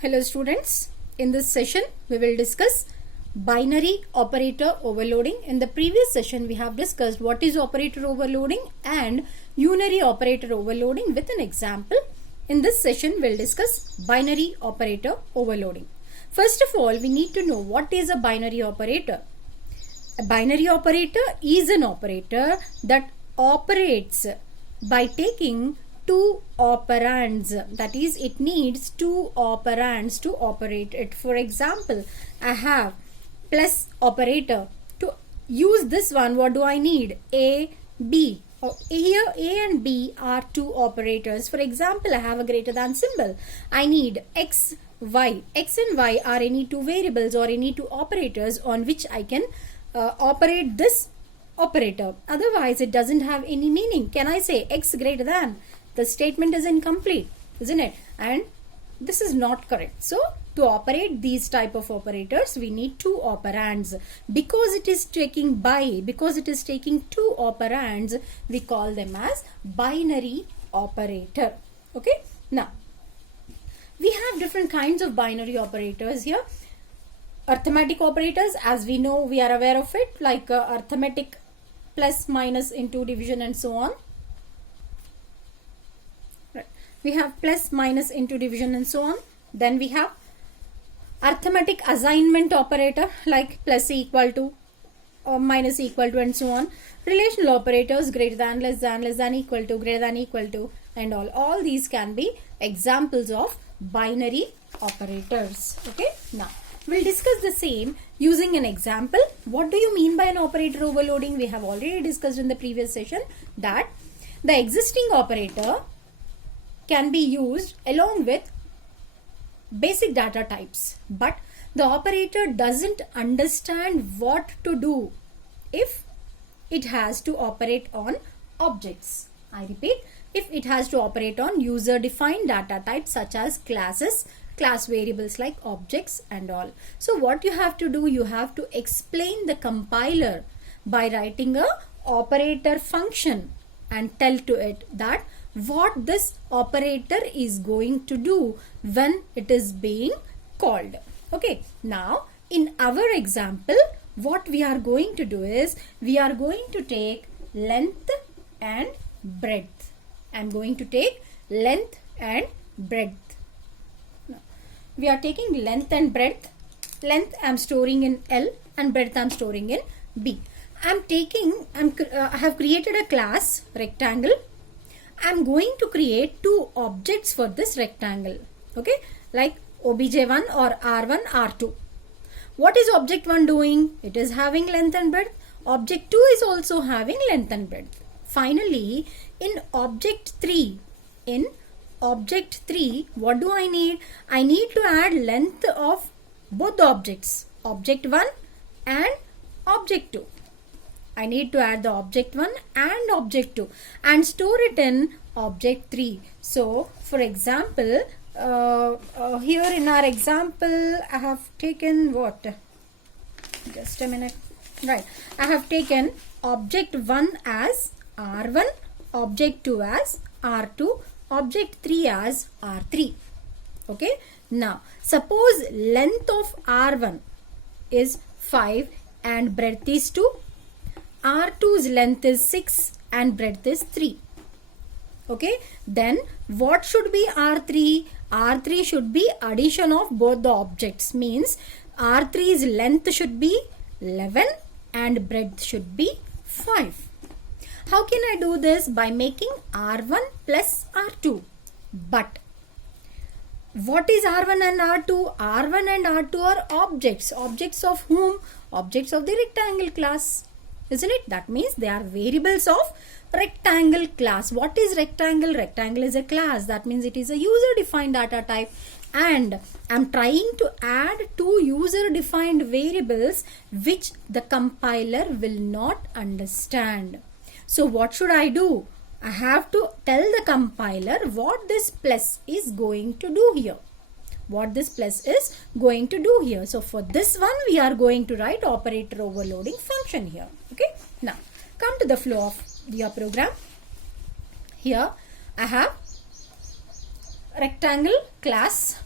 Hello students, in this session we will discuss binary operator overloading. In the previous session we have discussed what is operator overloading and unary operator overloading with an example. In this session we will discuss binary operator overloading. First of all, we need to know what is a binary operator. A binary operator is an operator that operates by taking two operands, that is, it needs two operands to operate it. For example, I have plus operator. To use this one, what do I need? A, B. Here A and B are two operators. For example, I have a greater than symbol. I need X, Y. X and Y are any two variables or any two operators on which I can operate this operator. Otherwise, it doesn't have any meaning. Can I say X greater than? The statement is incomplete, isn't it? And this is not correct. So, to operate these type of operators, we need two operands. Because it is taking because it is taking two operands, we call them as binary operator. Okay? Now, we have different kinds of binary operators here. Arithmetic operators, as we know, we are aware of it, like arithmetic plus, minus, into, division and so on. We have plus, minus, into, division and so on. Then we have arithmetic assignment operator like plus equal to or minus equal to and so on. Relational operators greater than, less than, equal to, greater than, equal to and all. All these can be examples of binary operators. Okay. Now, we'll discuss the same using an example. What do you mean by an operator overloading? We have already discussed in the previous session that the existing operator can be used along with basic data types, but the operator doesn't understand what to do if it has to operate on objects. I repeat, if it has to operate on user defined data types such as classes, class variables like objects and all. So what you have to do, you have to explain the compiler by writing a operator function and tell to it that what this operator is going to do when it is being called. Okay, now in our example, what we are going to do is we are going to take length and breadth. I am going to take length and breadth. Now, we are taking length and breadth. Length I am storing in L and breadth I am storing in B. I have created a class rectangle. I am going to create two objects for this rectangle. Okay, like obj1 or r1, r2. What is object 1 doing? It is having length and breadth. Object 2 is also having length and breadth. Finally, in object 3, what do I need? I need to add length of both the objects, object 1 and object 2. I need to add the object 1 and object 2 and store it in object 3. So, for example, here in our example, I have taken what? Just a minute. Right. I have taken object 1 as R1, object 2 as R2, object 3 as R3. Okay. Now, suppose length of R1 is 5 and breadth is 2. R2's length is 6 and breadth is 3. Okay. Then what should be R3? R3 should be addition of both the objects. Means R3's length should be 11 and breadth should be 5. How can I do this? By making R1 plus R2. But what is R1 and R2? R1 and R2 are objects. Objects of whom? Objects of the rectangle class. Isn't it? That means they are variables of rectangle class. What is rectangle? Rectangle is a class. That means it is a user defined data type. And I am trying to add two user defined variables which the compiler will not understand. So what should I do? I have to tell the compiler what this plus is going to do here. What this plus is going to do here. So for this one, we are going to write operator overloading function here. Okay. Now, come to the flow of your program. Here, I have rectangle class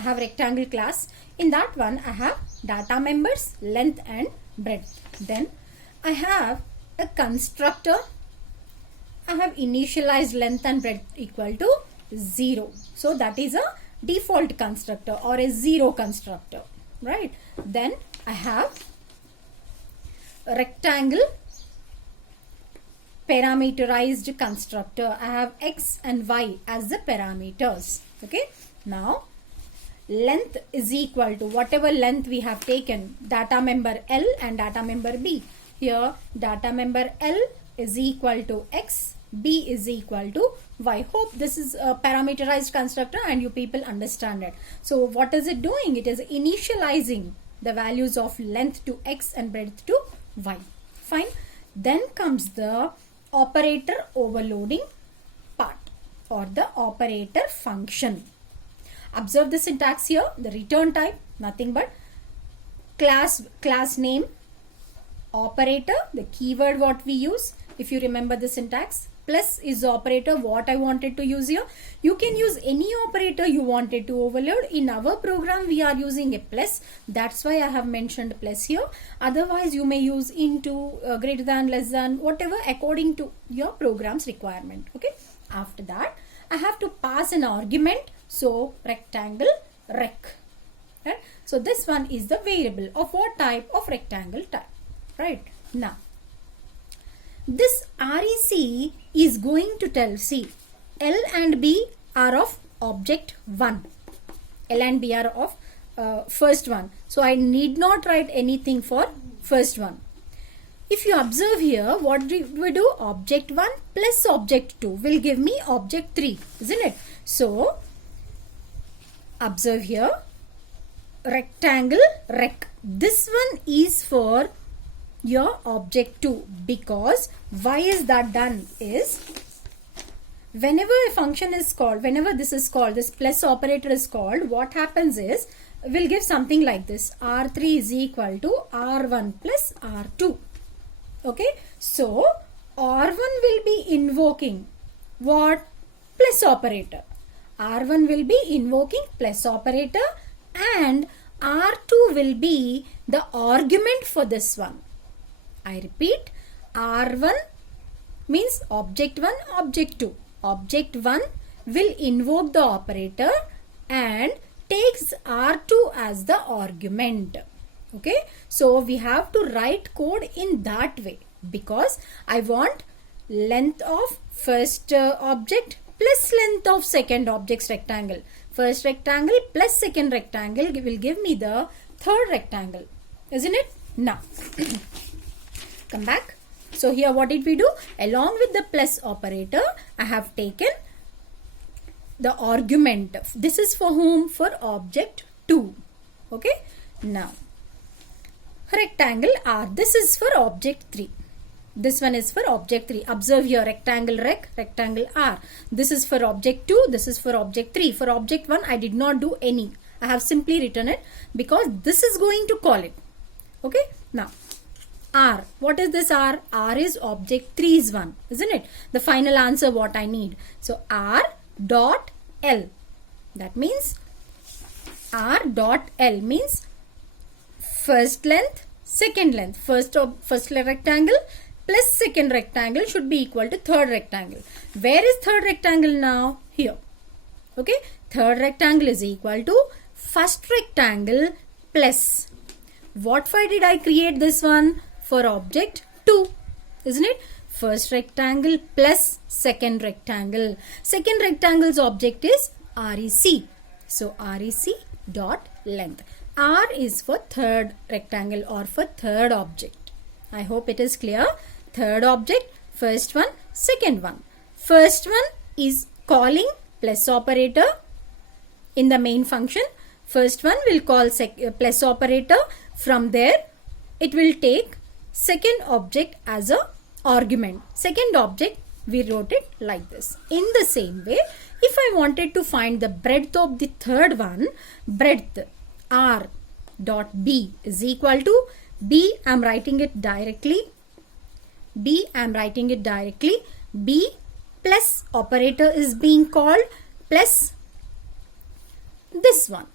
I have rectangle class. In that one, I have data members, length and breadth. Then I have a constructor. I have initialized length and breadth equal to 0. So that is a default constructor or a 0 constructor, right? Then I have a rectangle parameterized constructor. I have x and y as the parameters. Okay. Now length is equal to whatever length we have taken, data member L and data member B. Here data member L is equal to x, B is equal to y. Hope this is a parameterized constructor and you people understand it. So what is it doing? It is initializing the values of length to x and breadth to y. Fine. Then comes the operator overloading part or the operator function. Observe the syntax here. The return type, nothing but class name, operator, the keyword what we use. If you remember the syntax, plus is the operator what I wanted to use here. You can use any operator you wanted to overload. In our program we are using a plus. That's why I have mentioned plus here. Otherwise you may use into, greater than, less than, whatever according to your program's requirement. Okay. After that I have to pass an argument. So rectangle rec. Right? So this one is the variable of what type? Of rectangle type. Right. Now this REC is going to tell, see, L and B are of object 1. L and B are of first one. So I need not write anything for first one. If you observe here, what do we do? Object 1 plus object 2 will give me object 3, isn't it? So observe here, rectangle rec. This one is for your object 2, because why is that done is whenever a function is called, whenever this is called, this plus operator is called, what happens is we'll give something like this: R3 is equal to R1 plus R2. Okay, so R1 will be invoking what? Plus operator. R1 will be invoking plus operator and R2 will be the argument for this one. I repeat, R1 means object 1, object 2. Object 1 will invoke the operator and takes R2 as the argument. Okay, so we have to write code in that way because I want length of first object plus length of second object's rectangle. First rectangle plus second rectangle will give me the third rectangle, isn't it? Now come back. So here what did we do? Along with the plus operator, I have taken the argument. This is for whom? For object 2. Okay. Now rectangle R. This is for object 3. This one is for object 3. Observe here, rectangle rec, rectangle R. This is for object 2. This is for object 3. For object 1, I did not do any. I have simply written it because this is going to call it. Okay. Now R. What is this R? R is object 3's one, isn't it? The final answer what I need. So R dot L. That means R dot L means first length, second length. First rectangle plus second rectangle should be equal to third rectangle. Where is third rectangle now? Here. Okay. Third rectangle is equal to first rectangle plus. What for did I create this one? For object 2, isn't it? First rectangle plus second rectangle. Second rectangle's object is REC. So REC dot length. R is for third rectangle or for third object. I hope it is clear. Third object, first one, second one. First one is calling plus operator in the main function. First one will call plus operator. From there, it will take second object as a argument. Second object, we wrote it like this. In the same way, if I wanted to find the breadth of the third one, breadth R dot B is equal to B. I am writing it directly. B. I am writing it directly. B plus operator is being called plus this one.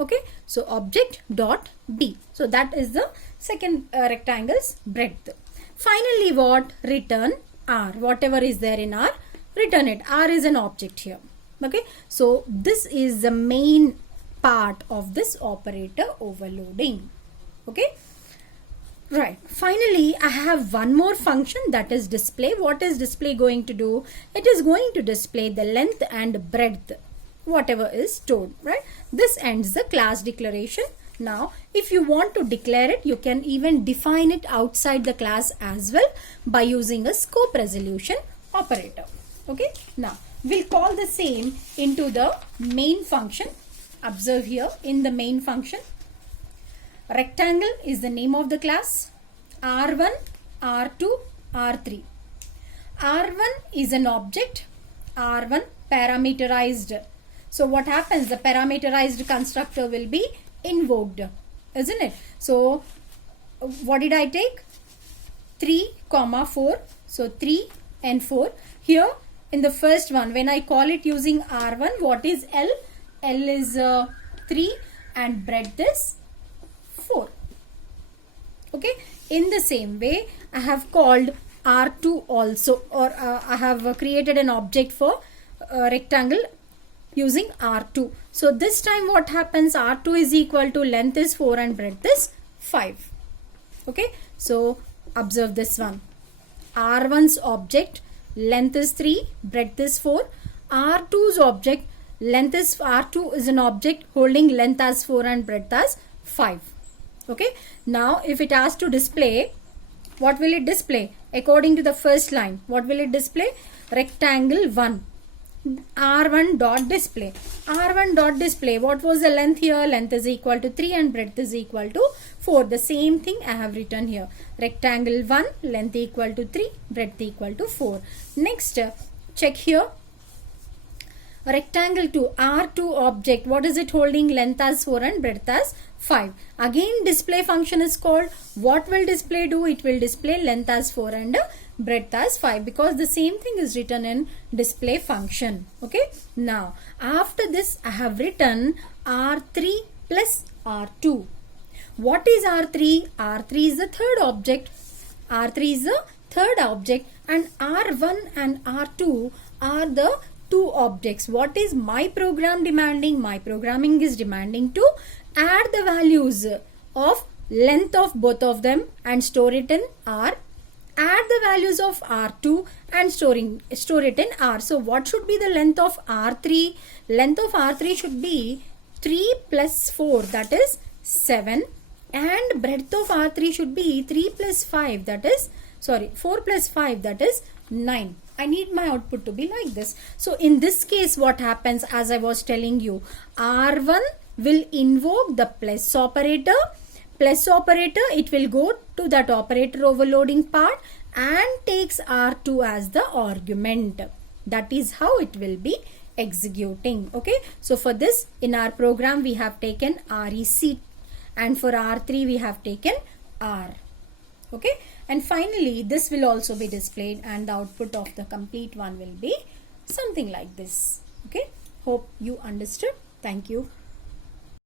Okay, so object dot b. So that is the second rectangle's breadth. Finally, what? Return r. Whatever is there in r, return it. R is an object here. Okay, so this is the main part of this operator overloading. Okay, right. Finally, I have one more function, that is display. What is display going to do? It is going to display the length and breadth, whatever is stored, right? This ends the class declaration. Now, if you want to declare it, you can even define it outside the class as well by using a scope resolution operator. Okay, now we'll call the same into the main function. Observe here, in the main function, rectangle is the name of the class, R1, R2, R3. R1 is an object, R1 parameterized. So what happens? The parameterized constructor will be invoked, isn't it? So what did I take? 3, 4. So 3 and 4. Here in the first one, when I call it using R1, what is L? L is 3 and breadth is 4. Okay, in the same way, I have called R2 also, or I have created an object for rectangle using R2. So this time what happens? R2 is equal to length is 4 and breadth is 5. Okay, so observe this one. R1's object, length is 3, breadth is 4. R2's object, length is R2 is an object holding length as 4 and breadth as 5. Okay, now if it has to display, what will it display? According to the first line, what will it display? Rectangle 1. R1 dot display. R1 dot display. What was the length here? Length is equal to 3 and breadth is equal to 4. The same thing I have written here. Rectangle 1, length equal to 3, breadth equal to 4. Next, check here. Rectangle 2, R2 object. What is it holding? Length as 4 and breadth as 5. Again, display function is called. What will display do? It will display length as 4 and breadth as 5, because the same thing is written in display function. Okay, now after this I have written R3 plus R2. What is R3? R3 is the third object. R3 is the third object, and R1 and R2 are the two objects. What is my program demanding? My programming is demanding to add the values of length of both of them and store it in R. Add the values of R2 and store it in R. So what should be the length of R3? Length of R3 should be 3 plus 4, that is 7, and breadth of R3 should be 3 plus 5, that is 4 plus 5, that is 9. I need my output to be like this. So in this case, what happens, as I was telling you, R1 will invoke the plus operator. Plus operator, it will go to that operator overloading part and takes R2 as the argument. That is how it will be executing. Okay, so for this, in our program we have taken REC, and for R3 we have taken R. Okay, and finally this will also be displayed, and the output of the complete one will be something like this. Okay, hope you understood. Thank you.